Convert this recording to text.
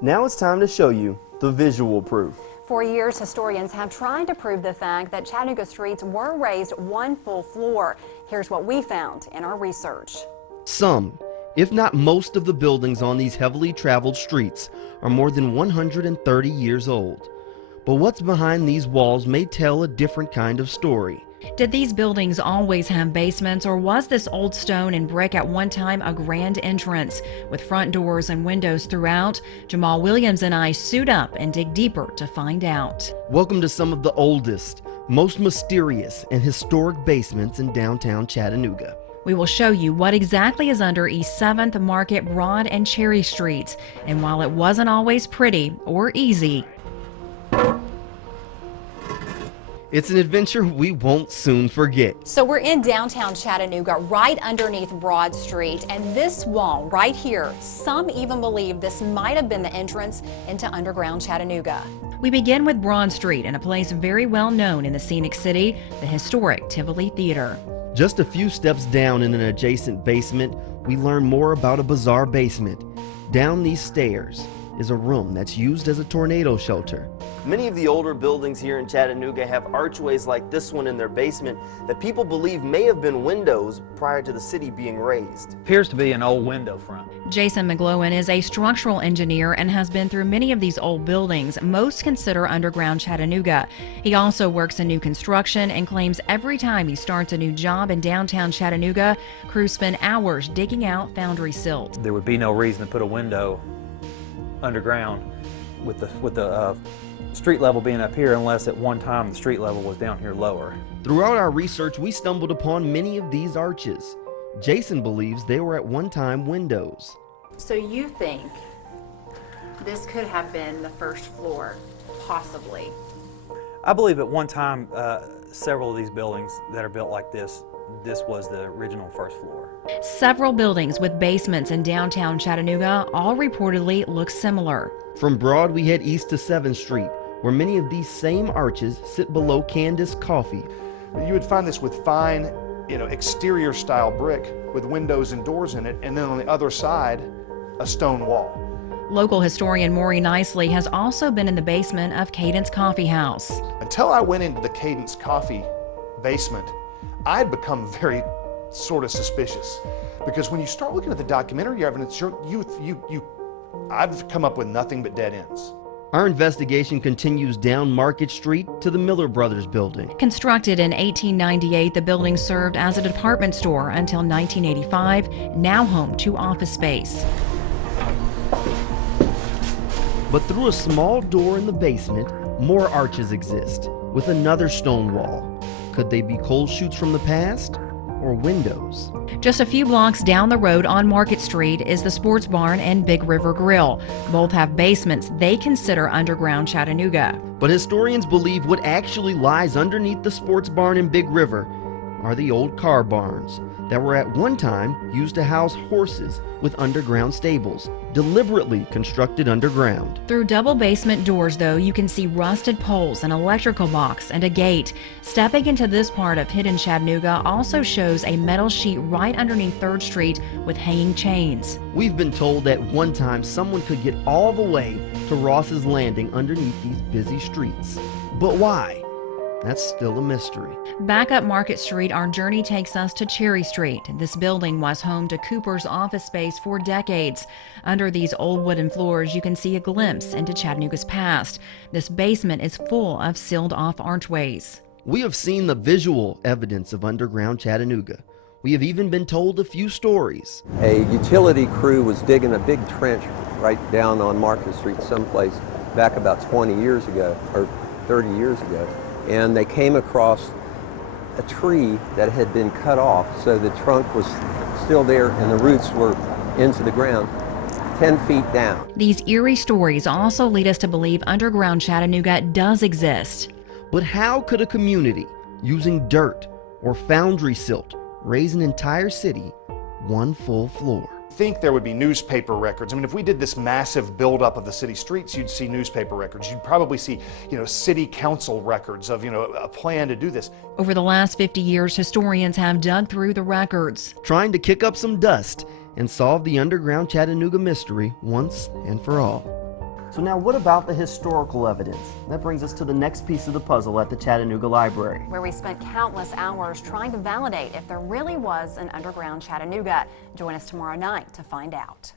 Now it's time to show you the visual proof. For years, historians have tried to prove the fact that Chattanooga streets were raised one full floor. Here's what we found in our research. Some, if not most of the buildings on these heavily traveled streets are more than 130 years old. But what's behind these walls may tell a different kind of story. Did these buildings always have basements, or was this old stone and brick at one time a grand entrance with front doors and windows throughout? Jamal Williams and I suit up and dig deeper to find out. Welcome to some of the oldest, most mysterious and historic basements in downtown Chattanooga. We will show you what exactly is under East 7th, Market, Broad, and Cherry Streets. And while it wasn't always pretty or easy, it's an adventure we won't soon forget. So we're in downtown Chattanooga, right underneath Broad Street, and this wall right here, some even believe this might have been the entrance into underground Chattanooga. we begin with Broad Street in a place very well known in the scenic city, the historic Tivoli Theater. Just a few steps down in an adjacent basement, we learn more about a bizarre basement. Down these stairs is a room that's used as a tornado shelter. Many of the older buildings here in Chattanooga have archways like this one in their basement that people believe may have been windows prior to the city being raised. Appears to be an old window front. Jason McGlowan is a structural engineer and has been through many of these old buildings most consider underground Chattanooga. He also works in new construction and claims every time he starts a new job in downtown Chattanooga, crews spend hours digging out foundry silt. There would be no reason to put a window underground with the street level being up here unless at one time the street level was down here lower. Throughout our research, we stumbled upon many of these arches. Jason believes they were at one time windows. So you think this could have been the first floor, possibly? I believe at one time several of these buildings that are built like this was the original first floor. Several buildings with basements in downtown Chattanooga all reportedly look similar. From Broad, we head east to 7th Street, where many of these same arches sit below Candace Coffee. You would find this with fine, exterior style brick with windows and doors in it, and then on the other side, a stone wall. Local historian Maury Nicely has also been in the basement of Cadence Coffee House. Until I went into the Cadence Coffee basement, I had become very sort of suspicious, because when you start looking at the documentary evidence, I've come up with nothing but dead ends. Our investigation continues down Market Street to the Miller Brothers building. Constructed in 1898, the building served as a department store until 1985, now home to office space. But through a small door in the basement, more arches exist, with another stone wall. Could they be coal chutes from the past, or windows? Just a few blocks down the road on Market Street is the Sports Barn and Big River Grill. Both have basements they consider underground Chattanooga. But historians believe what actually lies underneath the Sports Barn and Big River are the old car barns that were at one time used to house horses with underground stables, deliberately constructed underground. Through double basement doors, though, you can see rusted poles, an electrical box, and a gate. Stepping into this part of hidden Chattanooga also shows a metal sheet right underneath 3rd Street with hanging chains. We've been told that one time someone could get all the way to Ross's Landing underneath these busy streets. But why? That's still a mystery. Back up Market Street, our journey takes us to Cherry Street. This building was home to Cooper's office space for decades. Under these old wooden floors, you can see a glimpse into Chattanooga's past. This basement is full of sealed-off archways. We have seen the visual evidence of underground Chattanooga. We have even been told a few stories. A utility crew was digging a big trench right down on Market Street someplace back about 20 years ago, or 30 years ago. And they came across a tree that had been cut off, so the trunk was still there and the roots were into the ground 10 feet down. These eerie stories also lead us to believe underground Chattanooga does exist. But how could a community using dirt or foundry silt raise an entire city one full floor? Think there would be newspaper records. I mean, if we did this massive buildup of the city streets, you'd see newspaper records. You'd probably see, city council records of, a plan to do this. Over the last 50 years, historians have dug through the records, trying to kick up some dust and solve the underground Chattanooga mystery once and for all. So now what about the historical evidence? That brings us to the next piece of the puzzle at the Chattanooga Library, where we spent countless hours trying to validate if there really was an underground Chattanooga. Join us tomorrow night to find out.